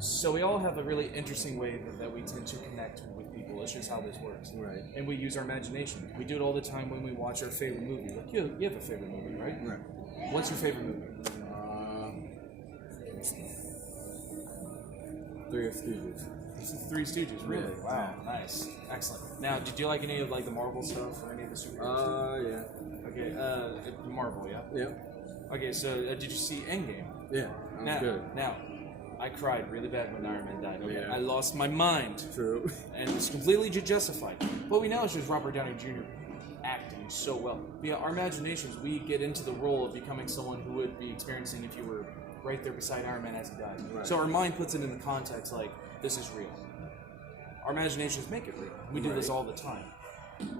So we all have a really interesting way that we tend to connect with people. It's just how this works. Right. And we use our imagination. We do it all the time when we watch our favorite movie. Like you have a favorite movie, right? Right. What's your favorite movie? Three Stooges. It's the Three Stooges, really? Yeah. Wow, nice. Excellent. Now, did you like any of like the Marvel stuff or any of the superheroes? Yeah. Okay, Marvel, yeah? Yeah. Okay, so did you see Endgame? Yeah. That's good. Now, I cried really bad when Iron Man died. Okay? Yeah. I lost my mind. True. And it's completely justified. What we know is just Robert Downey Jr. acting so well. Via our imaginations, we get into the role of becoming someone who would be experiencing if you were right there beside Iron Man as he died. Right. So our mind puts it in the context like, this is real. Our imaginations make it real. We do this all the time.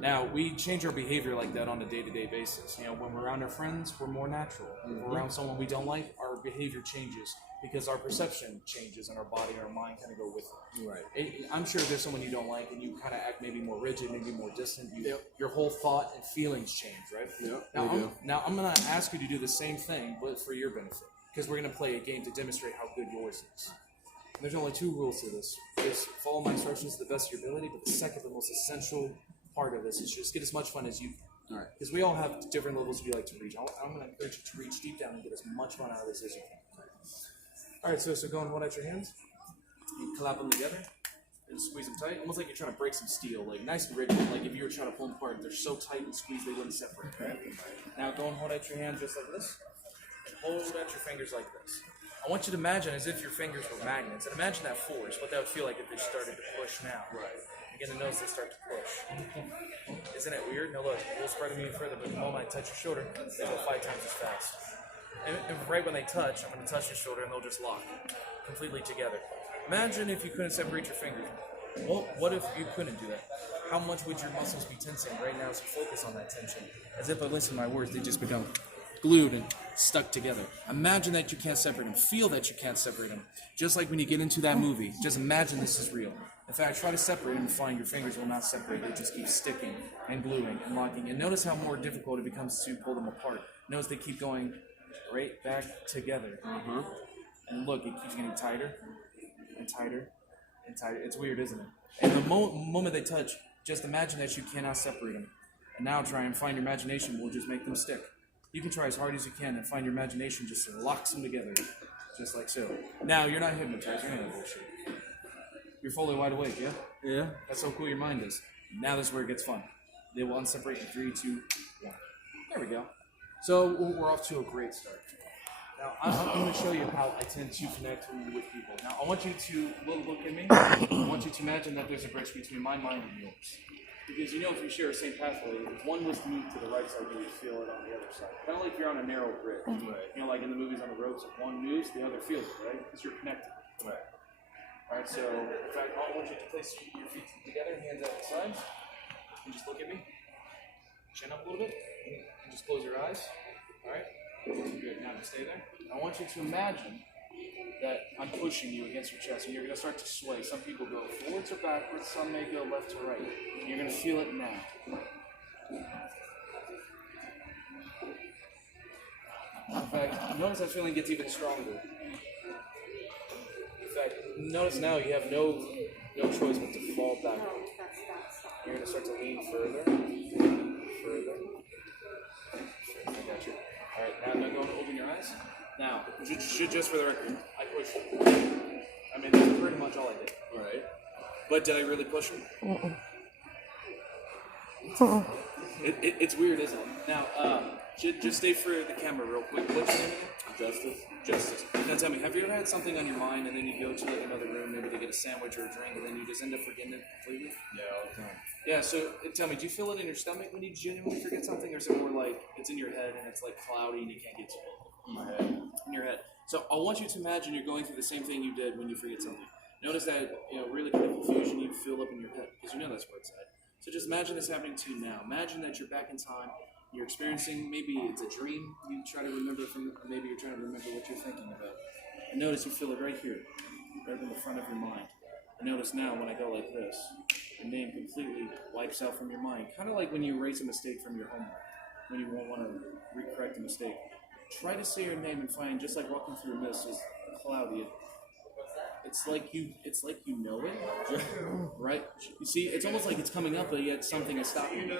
Now, we change our behavior like that on a day-to-day basis. You know, when we're around our friends, we're more natural. If we're around someone we don't like, our behavior changes because our perception changes and our body and our mind kind of go with it. Right. I'm sure there's someone you don't like and you kind of act maybe more rigid, maybe more distant. Your whole thought and feelings change, right? Yep. Now, I'm going to ask you to do the same thing, but for your benefit. Because we're going to play a game to demonstrate how good yours is. And there's only two rules to this. Is follow my instructions to the best of your ability, but the second, the most essential part of this is just get as much fun as you can. All right. Because we all have different levels we like to reach. I'm going to encourage you to reach deep down and get as much fun out of this as you can. All right, so go and hold out your hands. You clap them together and squeeze them tight, almost like you're trying to break some steel, like nice and rigid. Like if you were trying to pull them apart, they're so tight and squeezed they wouldn't separate. Right? Now go and hold out your hands just like this, and hold out your fingers like this. I want you to imagine as if your fingers were magnets, and imagine that force, what that would feel like if they started to push now. Right. You're gonna notice they start to push. Isn't it weird? Now look, we'll spread them even further, but the moment I touch your shoulder, they go 5 times as fast. And right when they touch, I'm going to touch your shoulder and they'll just lock completely together. Imagine if you couldn't separate your fingers. Well, what if you couldn't do that? How much would your muscles be tensing right now as you focus on that tension? As if I listen to my words, they just become glued and stuck together. Imagine that you can't separate them. Feel that you can't separate them. Just like when you get into that movie. Just imagine this is real. In fact, try to separate them and find your fingers will not separate. They just keep sticking and gluing and locking. And notice how more difficult it becomes to pull them apart. Notice they keep going right back together. And look, it keeps getting tighter and tighter and tighter. It's weird, isn't it? And the moment they touch, just imagine that you cannot separate them. And now try and find your imagination will just make them stick. You can try as hard as you can and find your imagination just locks them together, just like so. Now, you're not hypnotized, you're not bullshit. You're fully wide awake, yeah? Yeah. That's how cool your mind is. Now this is where it gets fun. They will unseparate in 3, 2, 1. There we go. So we're off to a great start. Now I'm going to show you how I tend to connect with people. Now I want you to look at me. I want you to imagine that there's a bridge between my mind and yours. Because you know if you share the same pathway, if one was to move to the right side, you would feel it on the other side. Kind of like you're on a narrow bridge. Right. You know, like in the movies on the ropes, if one moves, the other feels it, right? Because you're connected. Right. All right, so in fact, I want you to place your feet together, hands out the sides, and just look at me. Chin up a little bit, and just close your eyes. All right? Good. Now just stay there. I want you to imagine that I'm pushing you against your chest, and you're going to start to sway. Some people go forwards or backwards, some may go left to right. And you're going to feel it now. In fact, notice that feeling gets even stronger. In fact, notice now you have no choice but to fall backward. You're going to start to lean further. I got you. All right, now go and open your eyes. Now, just for the record, I pushed you. I mean, that's pretty much all I did. All right. But did I really push him? It's weird, isn't it? Now, just stay for the camera real quick. What's your name again? Justice. Now tell me, have you ever had something on your mind and then you go to like another room, maybe to get a sandwich or a drink, and then you just end up forgetting it completely? Yeah, all the time. Yeah, so tell me, do you feel it in your stomach when you genuinely forget something, or is it more like it's in your head and it's like cloudy and you can't get to it? In my head. In your head. So I want you to imagine you're going through the same thing you did when you forget something. Notice that, really kind of confusion you feel up in your head, because you know that's where it's at. So just imagine this happening to you now. Imagine that you're back in time. You're experiencing, maybe it's a dream you try to remember from, maybe you're trying to remember what you're thinking about. And notice you feel it right here, right in the front of your mind. And notice now when I go like this, the name completely wipes out from your mind. Kind of like when you erase a mistake from your homework, when you won't want to recorrect a mistake. Try to say your name and find, just like walking through a mist is cloudy. It's like you know it, right? You see, it's almost like it's coming up, but yet something is stopping you.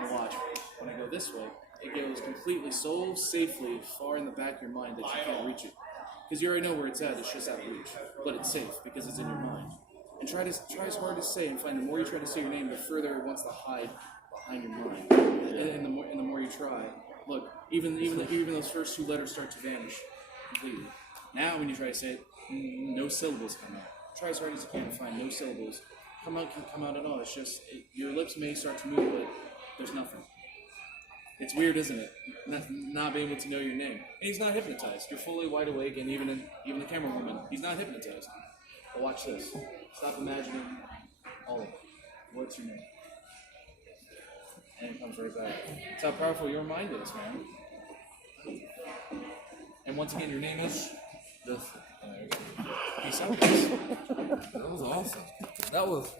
And watch, when I go this way, it goes completely so safely far in the back of your mind that you can't reach it. Because you already know where it's at, it's just out of reach. But it's safe because it's in your mind. And try as hard to say and find the more you try to say your name, the further it wants to hide behind your mind. And the more you try, look, even those first 2 letters start to vanish completely. Now when you try to say it, no syllables come out. Try as hard as you can to find no syllables. Come out at all. It's just your lips may start to move, but there's nothing. It's weird, isn't it? Not being able to know your name. And he's not hypnotized. You're fully wide awake, and even the camera woman, he's not hypnotized. But watch this. Stop imagining all of it. What's your name? And it comes right back. That's how powerful your mind is, man. And once again, your name is? This. Peace out, guys. That was awesome. That was.